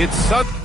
It's sudden.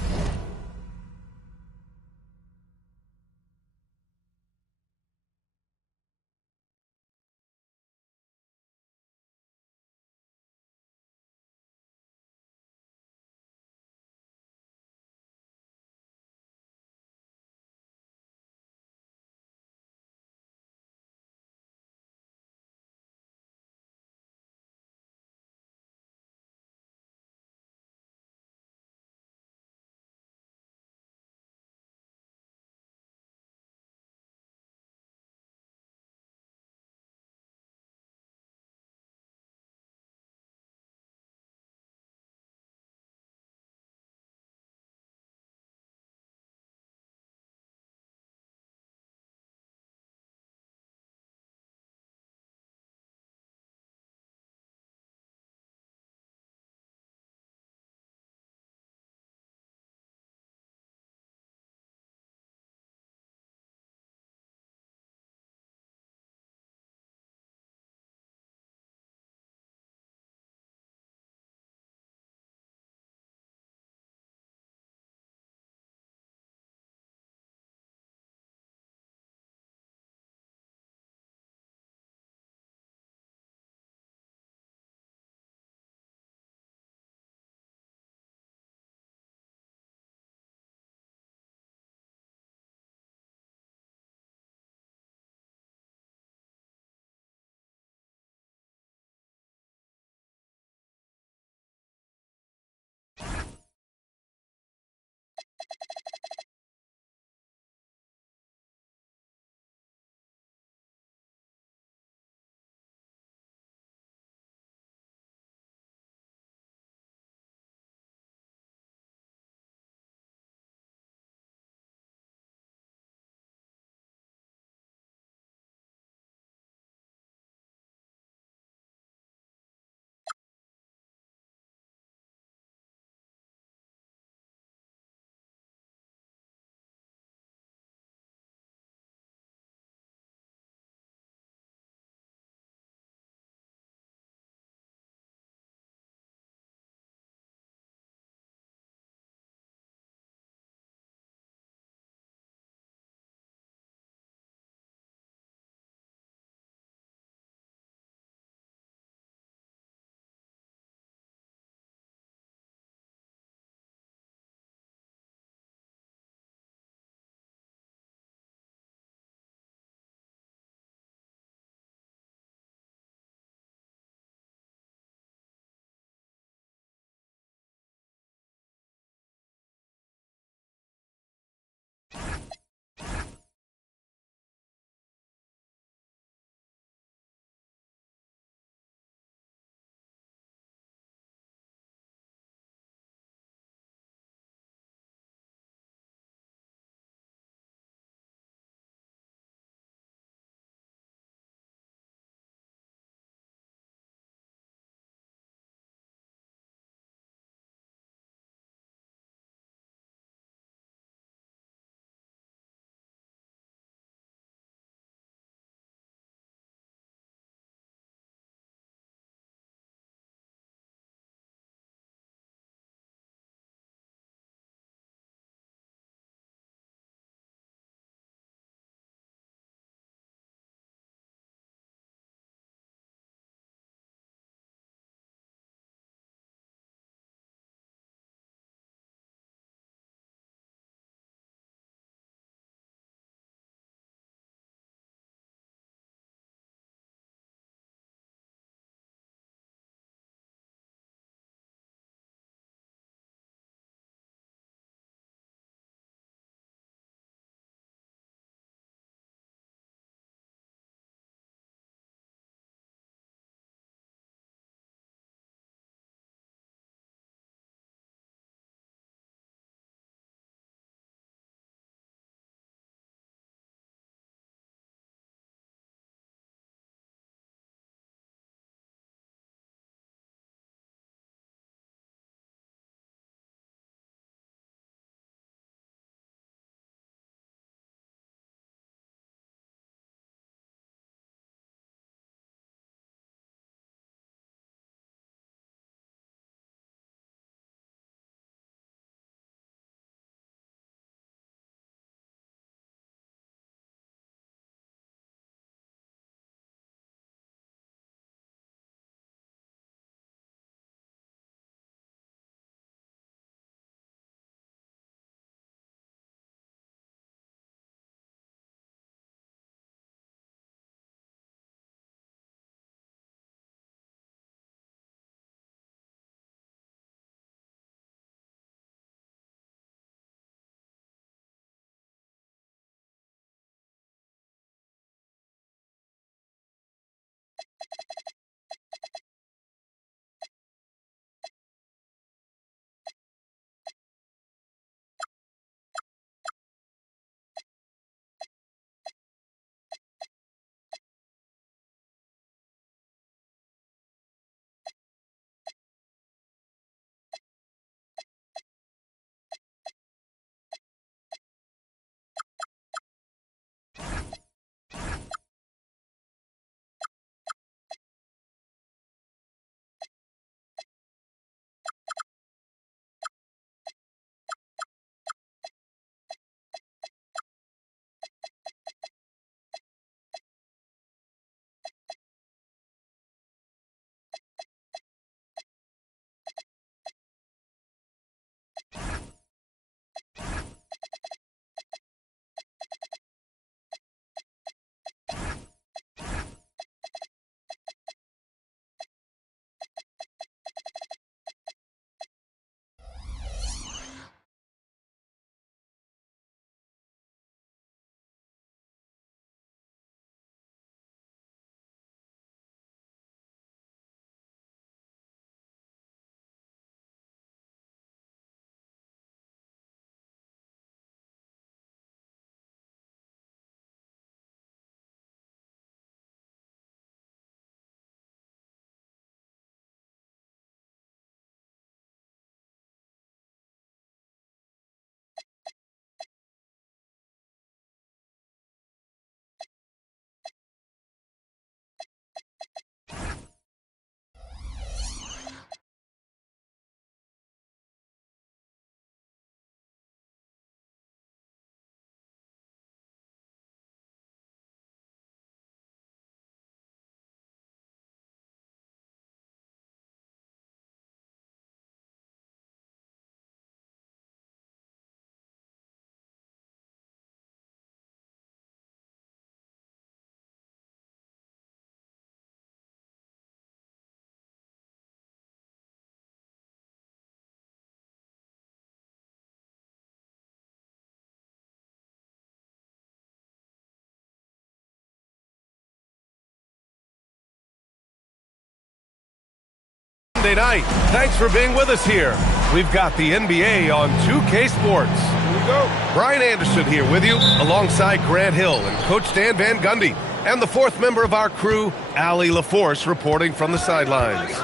Monday night. Thanks for being with us here. We've got the NBA on 2K Sports. Here we go. Brian Anderson here with you, alongside Grant Hill and Coach Dan Van Gundy, and the fourth member of our crew, Allie LaForce, reporting from the sidelines.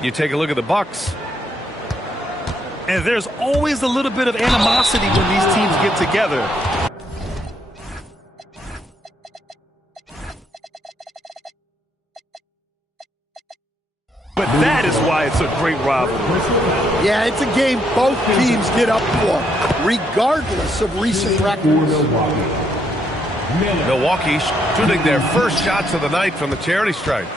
You take a look at the Bucks. And there's always a little bit of animosity when these teams get together. But that is why it's a great rivalry. Yeah, it's a game both teams get up for, regardless of recent records. Milwaukee shooting their first shots of the night from the charity stripe.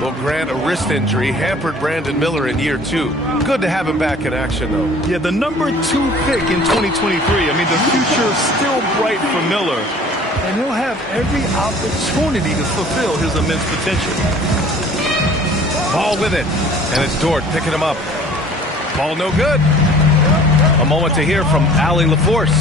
Well, Grant, a wrist injury hampered Brandon Miller in year 2. Good to have him back in action, though. Yeah, the number 2 pick in 2023. I mean, the future is still bright for Miller. And he'll have every opportunity to fulfill his immense potential. Ball with it. And it's Dort picking him up. Ball no good. A moment to hear from Allie LaForce.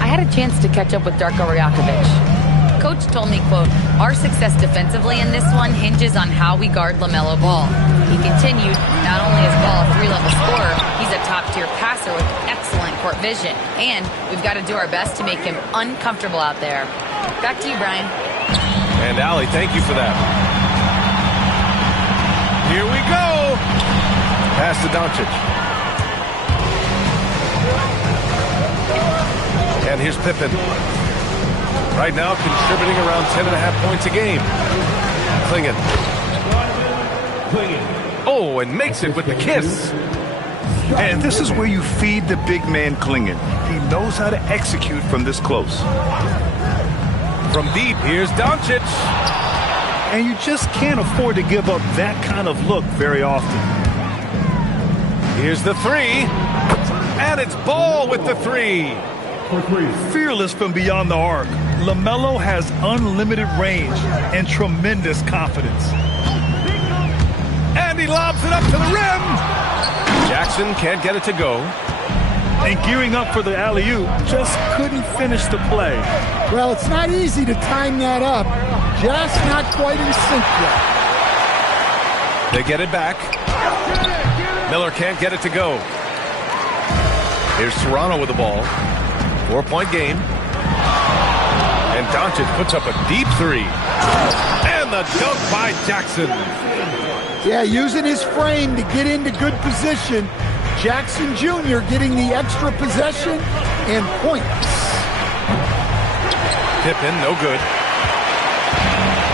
I had a chance to catch up with Darko Rajakovic. Coach told me, quote, our success defensively in this one hinges on how we guard LaMelo Ball. He continued, not only is Ball a 3-level scorer, he's a top-tier passer with excellent court vision. And we've got to do our best to make him uncomfortable out there. Back to you, Brian. And Allie, thank you for that. Here we go. Pass to Doncic. And here's Pippen. Right now contributing around 10.5 points a game. Clingan. Oh, and makes it with the kiss. And this is where you feed the big man Clingan. He knows how to execute from this close. From deep, here's Doncic. And you just can't afford to give up that kind of look very often. Here's the 3. And it's Ball with the 3. Fearless from beyond the arc, LaMelo has unlimited range and tremendous confidence. And he lobs it up to the rim. Jackson can't get it to go. And gearing up for the alley-oop, just couldn't finish the play. Well, it's not easy to time that up. Just not quite in sync yet. They get it back. Miller can't get it to go. Here's Toronto with the ball. 4-point game. And Doncic puts up a deep 3. And the dunk by Jackson. Yeah, using his frame to get into good position. Jackson Jr. getting the extra possession and points. Pippen, no good.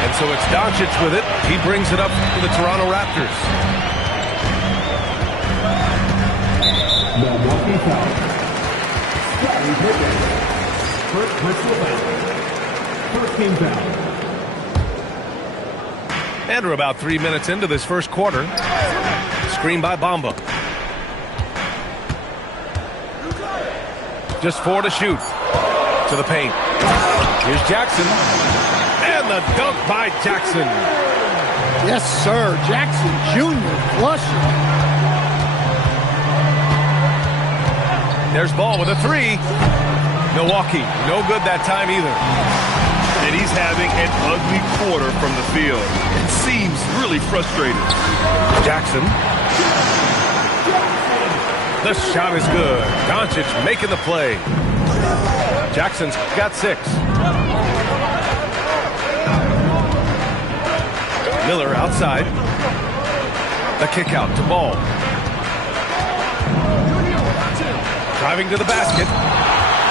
And so it's Doncic with it. He brings it up to the Toronto Raptors. Milwaukee foul. First personal foul. First team foul. And we're about 3 minutes into this first quarter. Screen by Bamba. Just 4 to shoot. To the paint. Here's Jackson. And the dunk by Jackson. Yes, sir. Jackson Jr. flushing. There's Ball with a 3. Milwaukee, no good that time either. And he's having an ugly quarter from the field. It seems really frustrated. Jackson. The shot is good. Doncic making the play. Jackson's got 6. Miller outside. The kick out to Ball. Driving to the basket.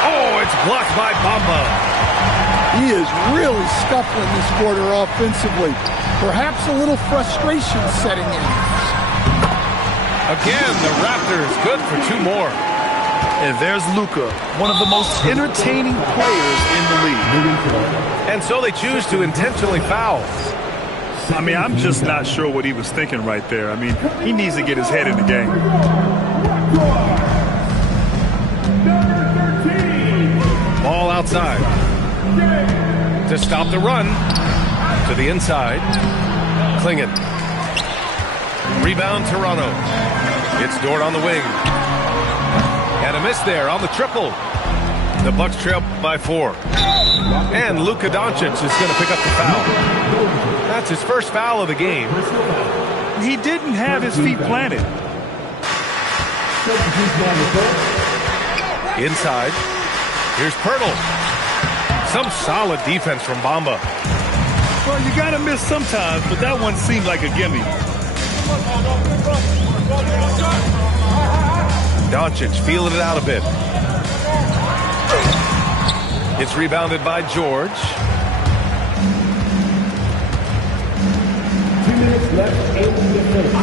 Oh, it's blocked by Bamba. He is really scuffling this quarter offensively. Perhaps a little frustration setting in. Again, the Raptors good for 2 more. And there's Luka, one of the most entertaining players in the league. And so they choose to intentionally foul. I mean, I'm just not sure what he was thinking right there. I mean, he needs to get his head in the game. Ball outside. To stop the run. To the inside. Clingan. Rebound Toronto. It's Dort on the wing. And a miss there on the triple. The Bucks trail by 4. And Luka Doncic is going to pick up the foul. That's his first foul of the game. He didn't have his feet planted. Inside. Here's Pirtle. Some solid defense from Bamba. Well, you got to miss sometimes, but that one seemed like a gimme. Doncic feeling it out a bit. It's rebounded by George. 2 minutes left in the finish.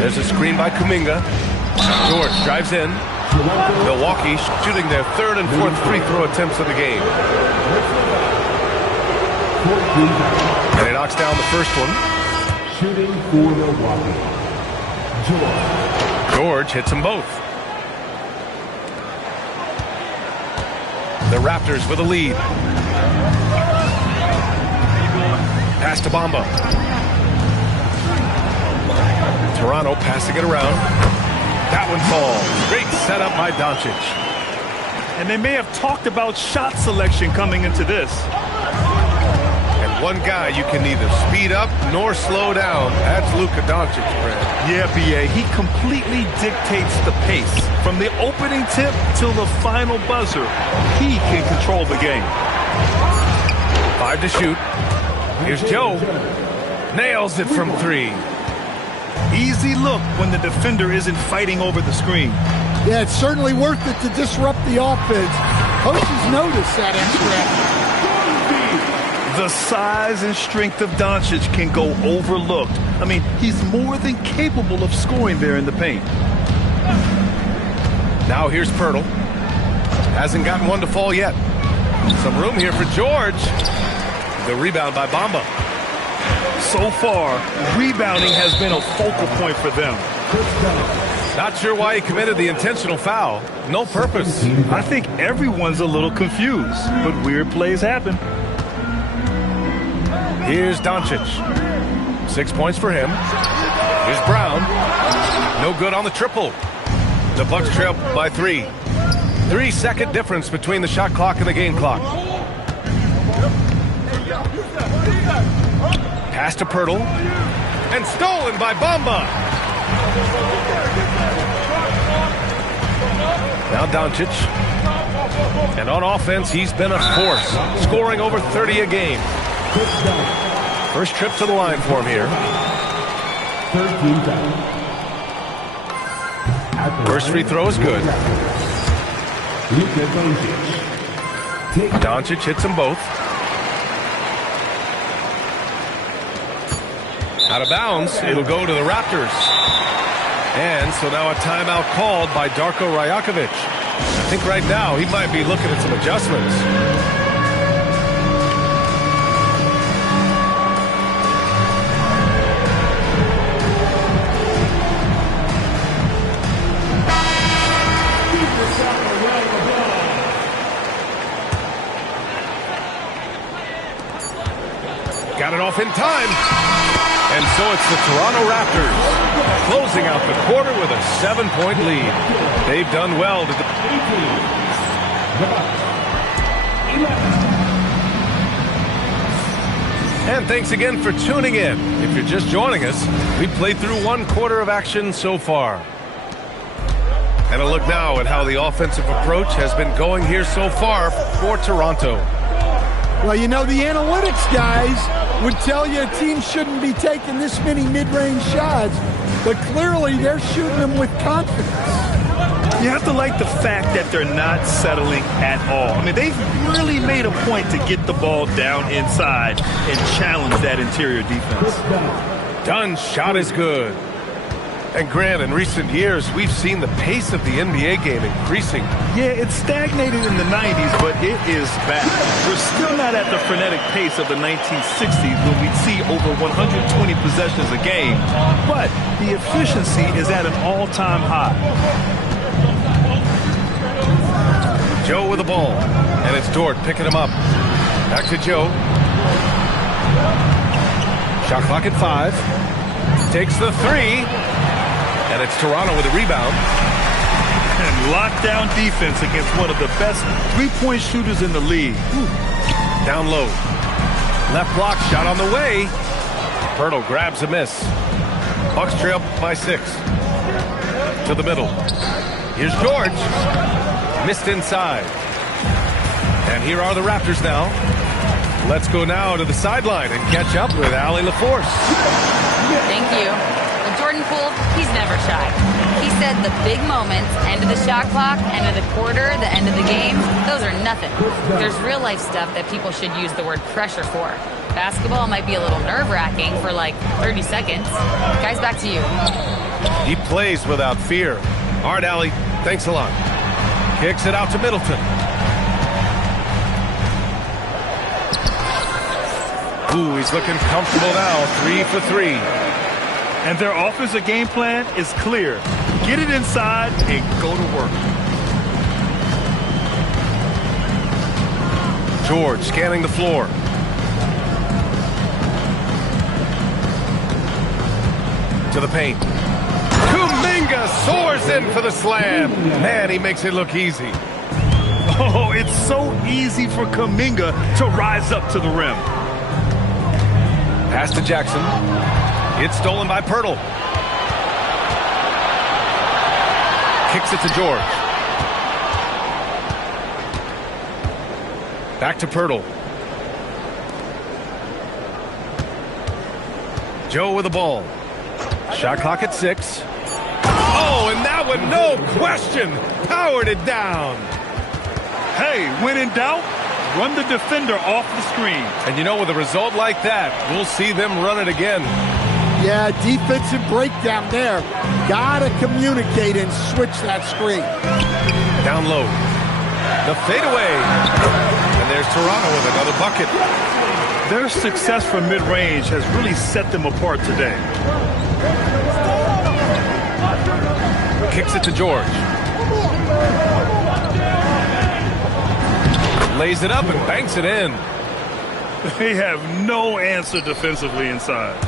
There's a screen by Kuminga. George drives in. Milwaukee shooting their 3rd and 4th free throw attempts of the game. And he knocks down the first one. Shooting for Milwaukee. George hits them both. The Raptors with a lead. Pass to Bamba. Toronto passing it around. That one falls. Great setup by Doncic. And they may have talked about shot selection coming into this. And one guy you can neither speed up nor slow down. That's Luka Doncic, Brad. Yeah, B.A. He completely dictates the pace. From the opening tip till the final buzzer, he can control the game. 5 to shoot. Here's Joe. Nails it from 3. Easy look when the defender isn't fighting over the screen. Yeah, it's certainly worth it to disrupt the offense. Coaches notice that extra effort. The size and strength of Doncic can go overlooked. I mean, he's more than capable of scoring there in the paint. Now here's Pirtle. Hasn't gotten one to fall yet. Some room here for George. The rebound by Bamba. So far, rebounding has been a focal point for them. Not sure why he committed the intentional foul. No purpose. I think everyone's a little confused, but weird plays happen. Here's Doncic. 6 points for him. Here's Brown. No good on the triple. The Bucks trail by 3. 3-second difference between the shot clock and the game clock. Pass to Pirtle. And stolen by Bamba. Now Doncic. And on offense, he's been a force, scoring over 30 a game. First trip to the line for him here. First free throw is good. Doncic hits them both. Out of bounds, it'll go to the Raptors. And so now a timeout called by Darko Rajakovic. I think right now he might be looking at some adjustments. Got it off in time. And so it's the Toronto Raptors closing out the quarter with a 7-point lead. They've done well to... And thanks again for tuning in. If you're just joining us, we played through 1 quarter of action so far. And a look now at how the offensive approach has been going here so far for Toronto. Well, you know, the analytics guys would tell you a team shouldn't be taking this many mid-range shots, but clearly they're shooting them with confidence. You have to like the fact that they're not settling at all. I mean, they've really made a point to get the ball down inside and challenge that interior defense. Dunn's shot is good. And Grant, in recent years, we've seen the pace of the NBA game increasing. Yeah, it stagnated in the 90s, but it is back. We're still not at the frenetic pace of the 1960s when we'd see over 120 possessions a game, but the efficiency is at an all-time high. Joe with the ball, and it's Dort picking him up. Back to Joe. Shot clock at 5. Takes the 3. And And it's Toronto with a rebound. And lockdown defense against one of the best three-point shooters in the league. Down low. Left block shot on the way. Pirtle grabs a miss. Bucks trail by 6. To the middle. Here's George. Missed inside. And here are the Raptors now. Let's go now to the sideline and catch up with Allie LaForce. Thank you. Well, Jordan Poole, he's never shy. He said the big moments, end of the shot clock, end of the quarter, the end of the game, those are nothing. There's real life stuff that people should use the word pressure for. Basketball might be a little nerve-wracking for like 30 seconds. Guys, back to you. He plays without fear. All right, Allie, thanks a lot. Kicks it out to Middleton. Ooh, he's looking comfortable now. 3 for 3. And their offensive game plan is clear. Get it inside and go to work. George scanning the floor. To the paint. Kuminga soars in for the slam. Man, he makes it look easy. Oh, it's so easy for Kuminga to rise up to the rim. Pass to Jackson. It's stolen by Pirtle. Kicks it to George. Back to Pirtle. Joe with the ball. Shot clock at 6. Oh, and that one, no question, powered it down. Hey, when in doubt, run the defender off the screen. And you know, with a result like that, we'll see them run it again. Yeah, defensive breakdown there. Gotta communicate and switch that screen. Down low. The fadeaway. And there's Toronto with another bucket. Their success from mid-range has really set them apart today. Kicks it to George. Lays it up and banks it in. They have no answer defensively inside.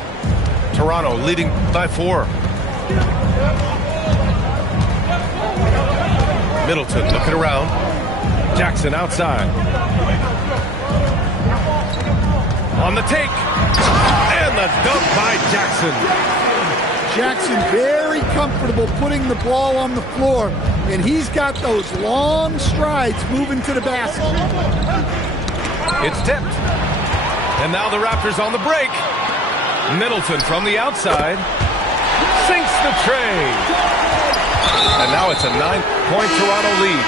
Toronto leading by 4. Middleton looking around. Jackson outside. On the take. And the dunk by Jackson. Jackson very comfortable putting the ball on the floor, and he's got those long strides moving to the basket. It's tipped. And now the Raptors on the break. Middleton from the outside. Sinks the tray. And now it's a 9-point Toronto lead.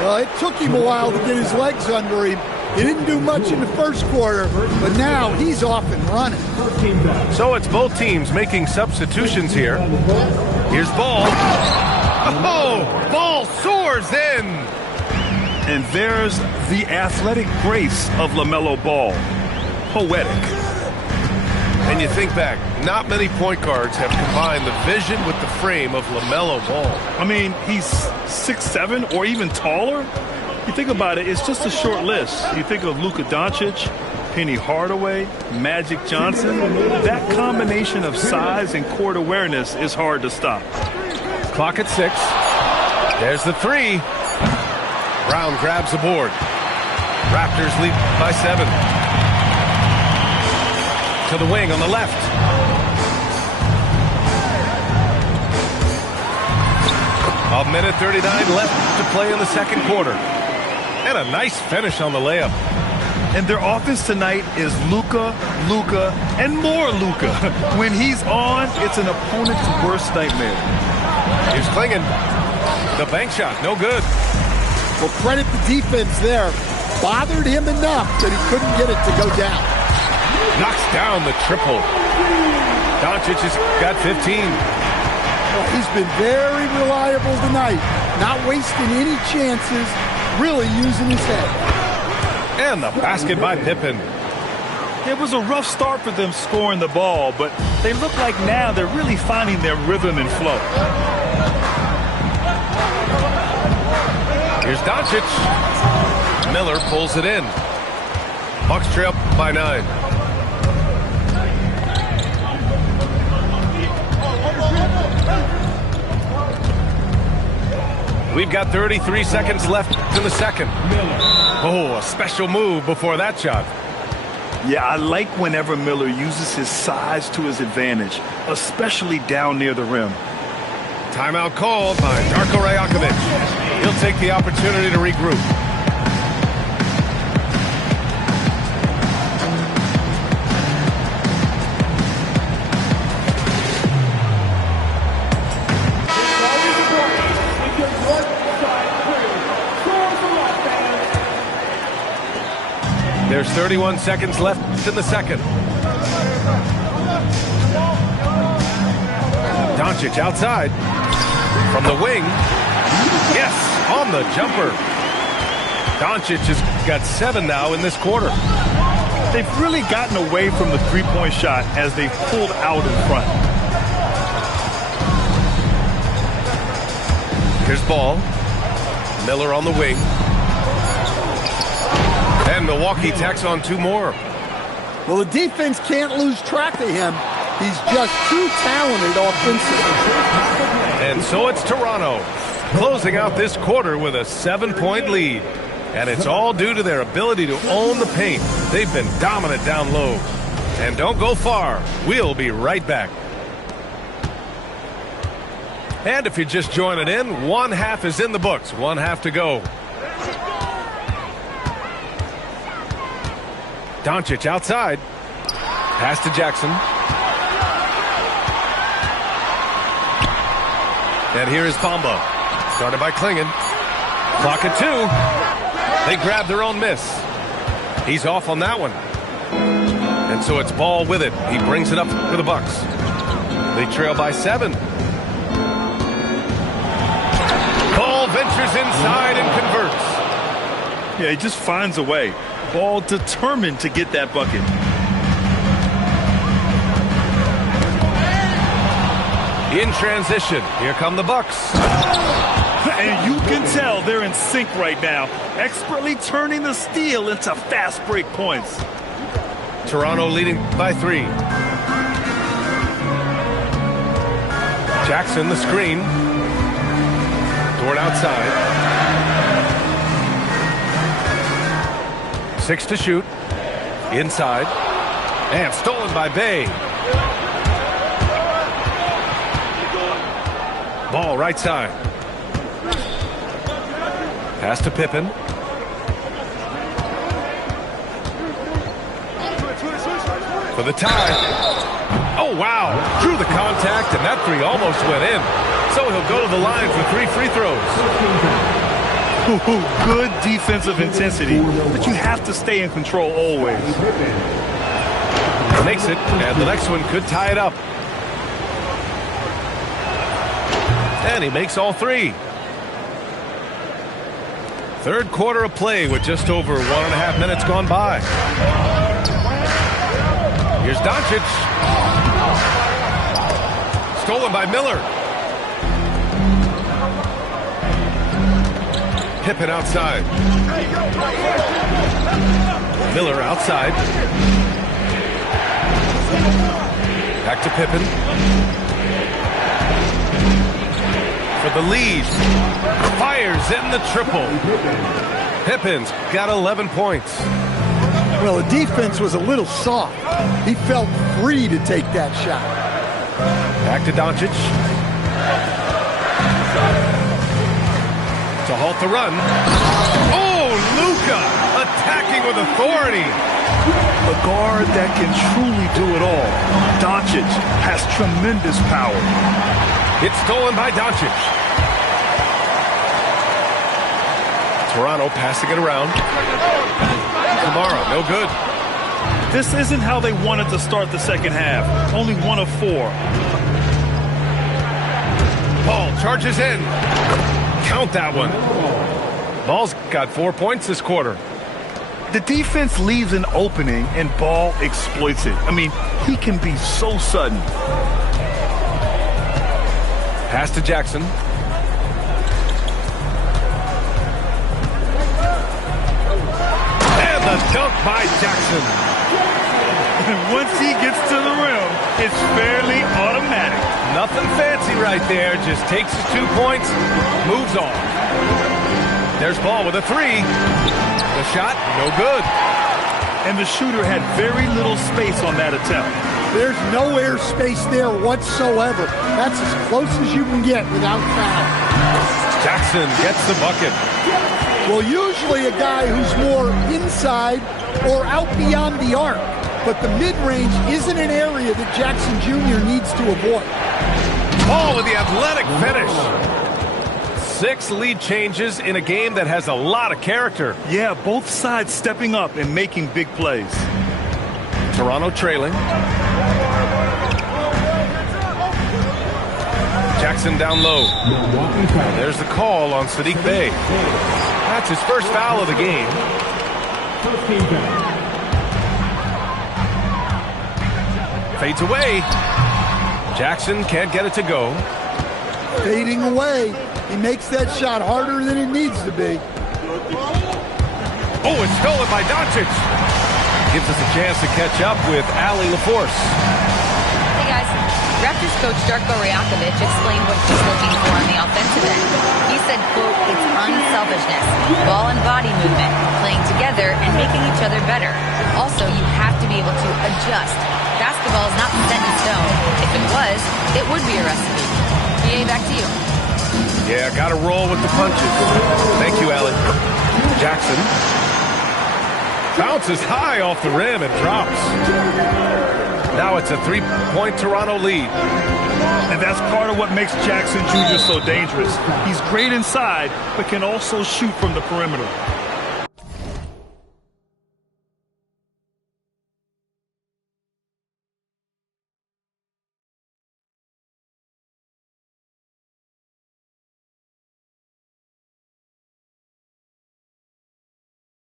Well, it took him a while to get his legs under him. He didn't do much in the first quarter, but now he's off and running. So it's both teams making substitutions here. Here's Ball. Oh, Ball soars in. And there's the athletic grace of LaMelo Ball. Poetic. And you think back, not many point guards have combined the vision with the frame of LaMelo Ball. I mean, he's 6'7" or even taller. You think about it, it's just a short list. You think of Luka Doncic, Penny Hardaway, Magic Johnson. That combination of size and court awareness is hard to stop. Clock at 6. There's the 3. Brown grabs the board. Raptors lead by 7. To the wing on the left. A minute 39 left to play in the second quarter. And a nice finish on the layup. And their offense tonight is Luka, and more Luka. When he's on, it's an opponent's worst nightmare. Here's Klingon. The bank shot, no good. Well, credit the defense there. Bothered him enough that he couldn't get it to go down. Knocks down the triple. Doncic has got 15. Well, he's been very reliable tonight. Not wasting any chances. Really using his head. And the basket by Pippen. It was a rough start for them scoring the ball, but they look like now they're really finding their rhythm and flow. Here's Doncic. Miller pulls it in. Bucks trail by 9. We've got 33 seconds left in the second. Oh, a special move before that shot. Yeah, I like whenever Miller uses his size to his advantage, especially down near the rim. Timeout called by Darko Rajakovic. He'll take the opportunity to regroup. There's 31 seconds left in the second. Doncic outside. From the wing. Yes, on the jumper. Doncic has got 7 now in this quarter. They've really gotten away from the three-point shot as they pulled out in front. Here's ball. Miller on the wing. And Milwaukee tacks on 2 more. Well, the defense can't lose track of him. He's just too talented offensively. And so it's Toronto, closing out this quarter with a 7-point lead. And it's all due to their ability to own the paint. They've been dominant down low. And don't go far. We'll be right back. And if you're just joining in, 1 half is in the books. 1 half to go. Doncic outside. Pass to Jackson. And here is Bamba. Started by Klingon. Clock at 2. They grab their own miss. He's off on that one. And so it's Ball with it. He brings it up for the Bucks. They trail by 7. Ball ventures inside and converts. Yeah, he just finds a way. Ball determined to get that bucket. In transition, here come the Bucks. And you can tell they're in sync right now, expertly turning the steal into fast break points. Toronto leading by 3. Jackson the screen. Toward outside. 6 to shoot. Inside. And stolen by Bay. Ball right side. Pass to Pippen. For the tie. Oh, wow. Drew the contact, and that 3 almost went in. So he'll go to the line for 3 free throws. Good defensive intensity, but you have to stay in control always. Makes it, and the next one could tie it up. And he makes all 3. Third quarter of play with just over 1.5 minutes gone by. Here's Doncic. Stolen by Miller. Pippen outside. Miller outside. Back to Pippen. For the lead. Fires in the triple. Pippen's got 11 points. Well, the defense was a little soft. He felt free to take that shot. Back to Doncic. To halt the run. Oh, Luka attacking with authority. A guard that can truly do it all. Doncic has tremendous power. It's stolen by Doncic. Toronto passing it around. Kamara, no good. This isn't how they wanted to start the second half. Only 1 of 4. Ball charges in. Count that one. Ball's got 4 points this quarter. The defense leaves an opening and Ball exploits it. I mean, he can be so sudden. Pass to Jackson. And the dunk by Jackson. And once he gets to the rim, It's fairly automatic. Nothing fancy right there. Just takes his 2 points, moves on. There's Ball with a three. The shot, no good. And the shooter had very little space on that attempt. There's no air space there whatsoever. That's as close as you can get without foul. Jackson gets the bucket. Well, usually a guy who's more inside or out beyond the arc. But the mid-range isn't an area that Jackson Jr. needs to avoid. Ball with the athletic finish. 6 lead changes in a game that has a lot of character. Yeah, both sides stepping up and making big plays. Toronto trailing. Jackson down low. There's the call on Sadiq Bey. That's his first foul of the game. Fades away. Jackson can't get it to go. Fading away. He makes that shot harder than it needs to be. Oh, it's stolen by Doncic. Gives us a chance to catch up with Allie LaForce. Hey guys, Raptors coach Darko Rajakovic explained what he's looking for on the offensive end. He said, quote, it's unselfishness, ball and body movement, playing together and making each other better. Also, you have to be able to adjust. Basketball is not set in stone. If it was, it would be a recipe. BA, back to you. Yeah, got to roll with the punches. Thank you, Allie. Jackson. Bounces high off the rim and drops. Now it's a 3-point Toronto lead. And that's part of what makes Jackson Jr. so dangerous. He's great inside, but can also shoot from the perimeter.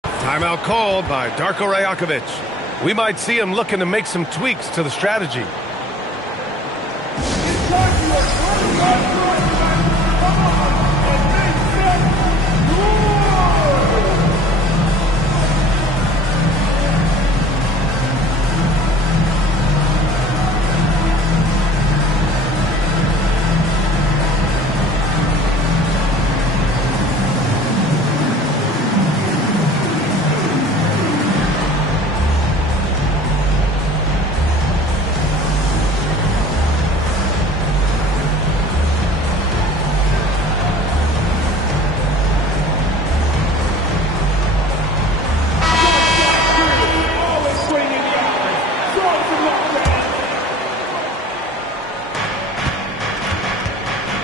Timeout called by Darko Rajakovic. We might see him looking to make some tweaks to the strategy.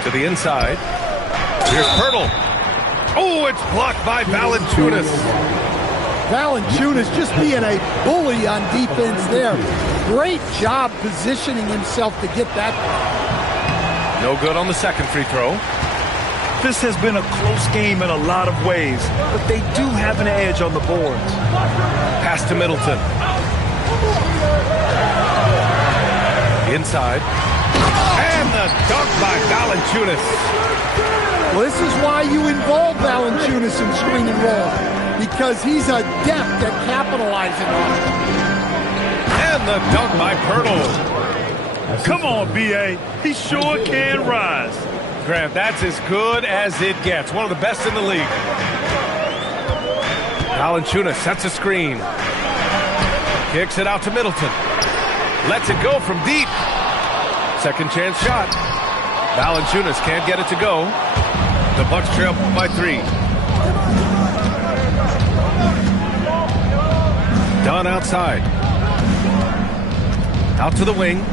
To the inside. Here's Pirtle. Oh, it's blocked by Valanciunas. Valanciunas just being a bully on defense there. Great job positioning himself to get that. No good on the second free throw. This has been a close game in a lot of ways, but they do have an edge on the boards. Pass to Middleton. Inside. And the dunk by Valanciunas. Well, this is why you involve Valanciunas in screen and roll, because he's adept at capitalizing on it. And the dunk by Pirtle. Come on, B.A. He sure can rise. Grant, that's as good as it gets. One of the best in the league. Valanciunas sets a screen. Kicks it out to Middleton. Lets it go from deep. Second chance shot. Valanciunas can't get it to go. The Bucks trail by 3. Dunn outside. Out to the wing.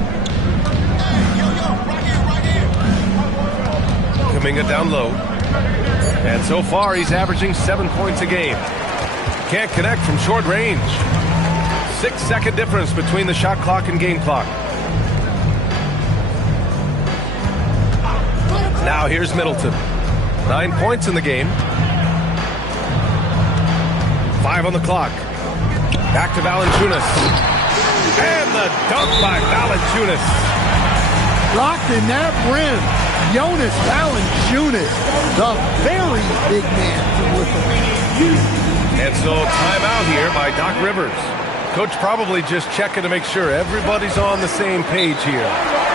Kuminga down low. And so far he's averaging 7 points a game. Can't connect from short range. 6-second difference between the shot clock and game clock. Now here's Middleton. 9 points in the game. 5 on the clock. Back to Valanciunas. And the dunk by Valanciunas. Rocking that rim. Jonas Valanciunas, the very big man from Lithuania. And so timeout here by Doc Rivers. Coach probably just checking to make sure everybody's on the same page here.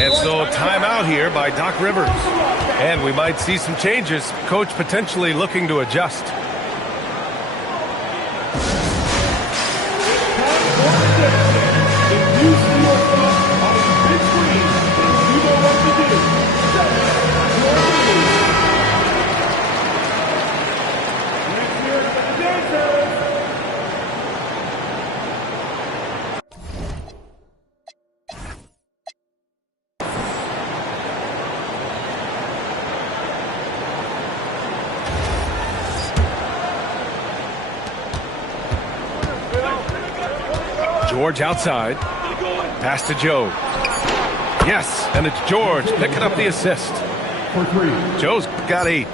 And so timeout here by Doc Rivers. And we might see some changes. Coach potentially looking to adjust. George outside. Pass to Joe. Yes, and it's George picking up the assist. Joe's got 8.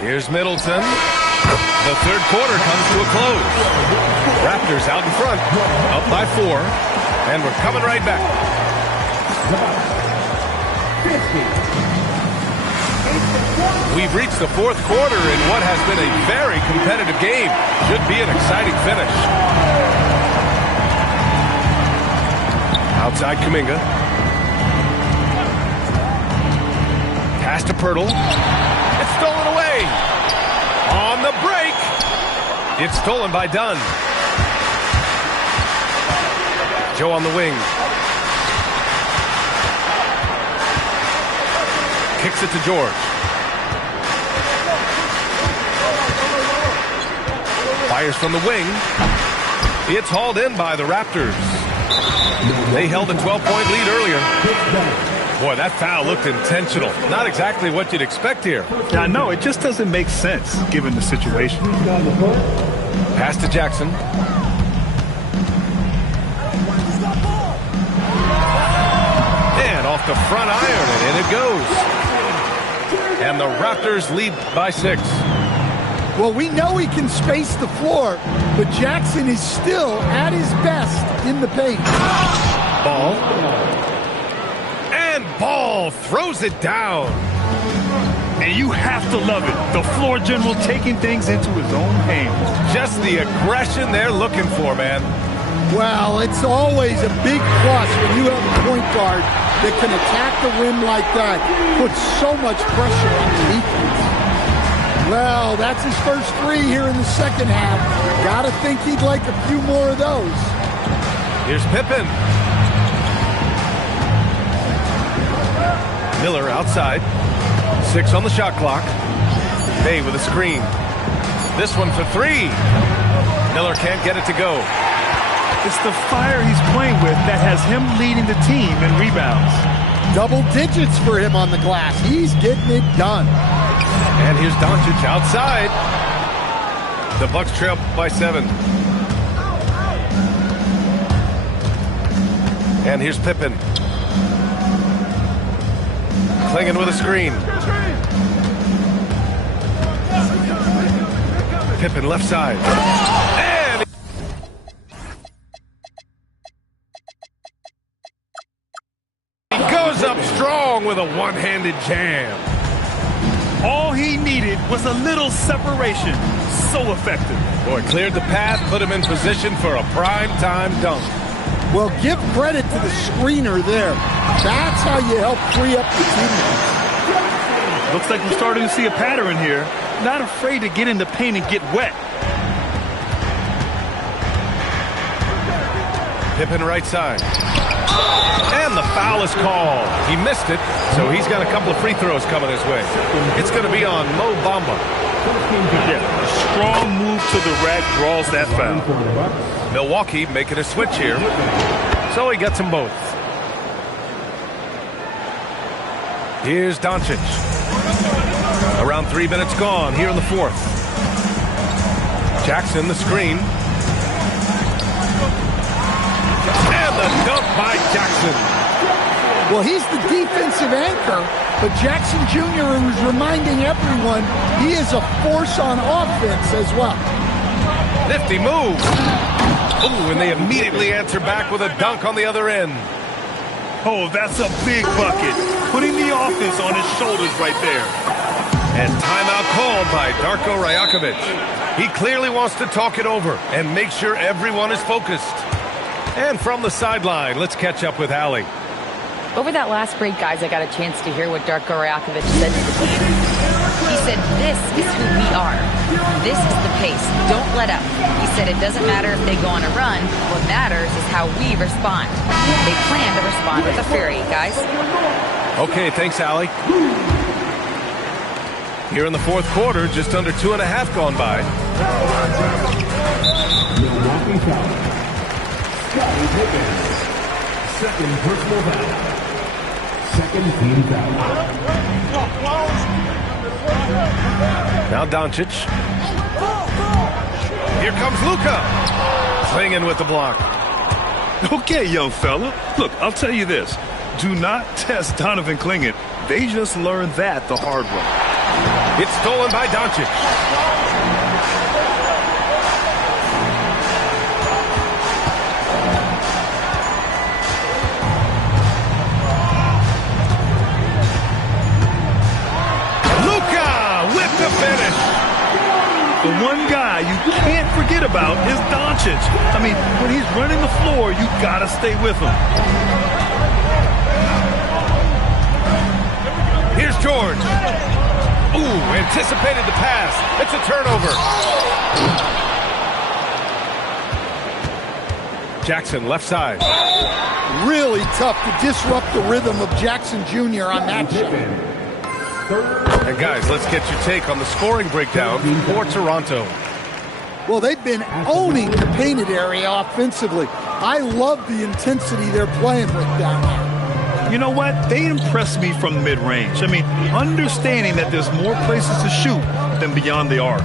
Here's Middleton. The third quarter comes to a close. Raptors out in front, up by 4, and we're coming right back. We've reached the fourth quarter in what has been a very competitive game. Should be an exciting finish. Outside Kuminga. Pass to Pirtle. It's stolen away. On the break. It's stolen by Dunn. Joe on the wing. Kicks it to George. Fires from the wing. It's hauled in by the Raptors. They held a 12-point lead earlier. Boy, that foul looked intentional. Not exactly what you'd expect here. Yeah, no, it just doesn't make sense given the situation. Pass to Jackson. And off the front iron, and in it goes. And the Raptors lead by 6. Well, we know he can space the floor, but Jackson is still at his best in the paint. Ball. And Ball throws it down. And you have to love it. The floor general taking things into his own hands. Just the aggression they're looking for, man. Well, it's always a big plus when you have a point guard that can attack the rim like that. Puts so much pressure on the defense. Well, that's his first 3 here in the second half. Gotta think he'd like a few more of those. Here's Pippen. Miller outside. 6 on the shot clock. Bay with a screen. This one for 3. Miller can't get it to go. It's the fire he's playing with that has him leading the team in rebounds. Double digits for him on the glass. He's getting it done. And here's Doncic outside. The Bucks trail by 7. And here's Pippen. Clinging with a screen. Pippen left side. And he goes up strong with a one-handed jam. All he needed was a little separation. So effective. Boy, cleared the path, put him in position for a prime-time dunk. Well, give credit to the screener there. That's how you help free up the teammates. Looks like we're starting to see a pattern here. Not afraid to get in the paint and get wet. Pippen right side. And the foul is called. He missed it, so he's got a couple of free throws coming his way. It's going to be on Mo Bamba. Yeah, a strong move to the rack draws that foul. Milwaukee making a switch here. So he gets them both. Here's Doncic. Around 3 minutes gone here in the fourth. Jackson, the screen. And the dunk by Jackson. Well, he's the defensive anchor, but Jackson Jr. is reminding everyone he is a force on offense as well. Nifty move. Ooh, and they immediately answer back with a dunk on the other end. Oh, that's a big bucket. Putting the offense on his shoulders right there. And timeout called by Darko Rajakovic. He clearly wants to talk it over and make sure everyone is focused. And from the sideline, let's catch up with Allie. Over that last break, guys, I got a chance to hear what Darko Rajakovic said to the team. He said, this is who we are. This is the pace. Don't let up. He said it doesn't matter if they go on a run. What matters is how we respond. They plan to respond with a fury, guys. Okay, thanks, Allie. Here in the fourth quarter, just under 2.5 gone by. Milwaukee foul. Scottie Pippen. Second personal foul. Second team foul. Now Doncic. Here comes Luka. Swinging with the block. Okay, young fella. Look, I'll tell you this. Do not test Donovan Clingan. They just learned that the hard way. It's stolen by Doncic. To finish. The one guy you can't forget about is Doncic. I mean, when he's running the floor, you gotta stay with him. Here's George. Ooh, anticipated the pass. It's a turnover. Jackson, left side. Really tough to disrupt the rhythm of Jackson Jr. on that shot. And guys, let's get your take on the scoring breakdown for Toronto. Well, they've been owning the painted area offensively. I love the intensity they're playing with down there. You know what? They impressed me from the mid-range. I mean, understanding that there's more places to shoot than beyond the arc.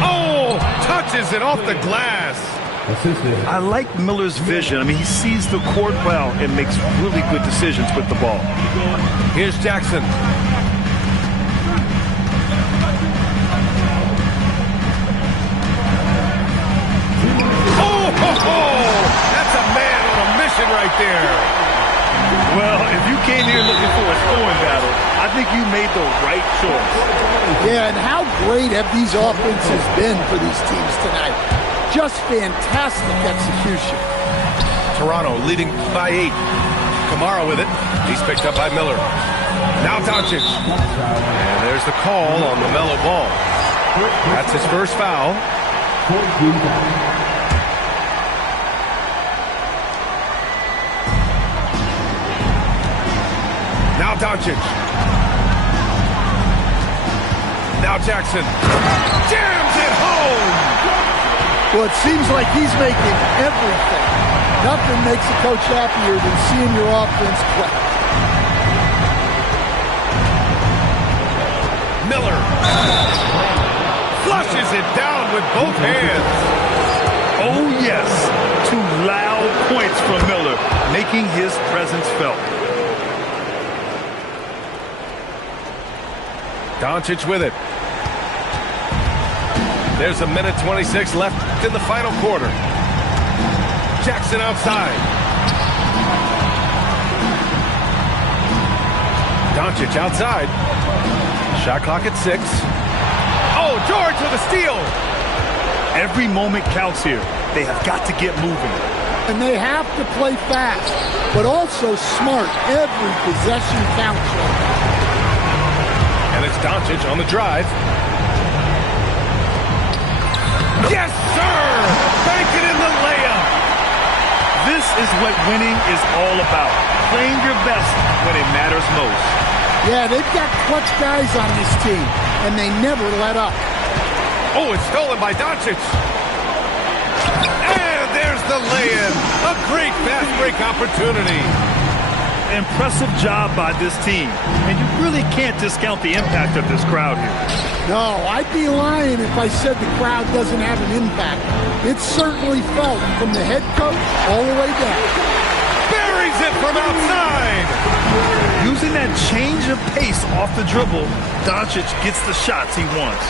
Oh, touches it off the glass. I like Miller's vision. I mean, he sees the court well and makes really good decisions with the ball. Here's Jackson. Oh, ho, ho! That's a man on a mission right there. Well, if you came here looking for a scoring battle, I think you made the right choice. Yeah, and how great have these offenses been for these teams tonight? Just fantastic execution. Toronto leading by 8. Kamara with it. He's picked up by Miller. Now Doncic. And there's the call on the LaMelo Ball. That's his first foul. Now Doncic. Now Jackson. Jams it home. Well, it seems like he's making everything. Nothing makes a coach happier than seeing your offense play. Miller flushes it down with both hands. Oh, yes. 2 loud points from Miller, making his presence felt. Doncic with it. There's 1:26 left in the final quarter. Jackson outside. Doncic outside. Shot clock at 6. Oh, George with a steal. Every moment counts here. They have got to get moving. And they have to play fast, but also smart. Every possession counts. And it's Doncic on the drive. Yes, sir! Bank it in the layup. This is what winning is all about. Playing your best when it matters most. Yeah, they've got clutch guys on this team, and they never let up. Oh, it's stolen by Doncic. And there's the lay-in. A great fast break opportunity. Impressive job by this team. And you really can't discount the impact of this crowd here. No, I'd be lying if I said the crowd doesn't have an impact. It's certainly felt from the head coach all the way down. Buries it from outside. Using that change of pace off the dribble, Doncic gets the shots he wants.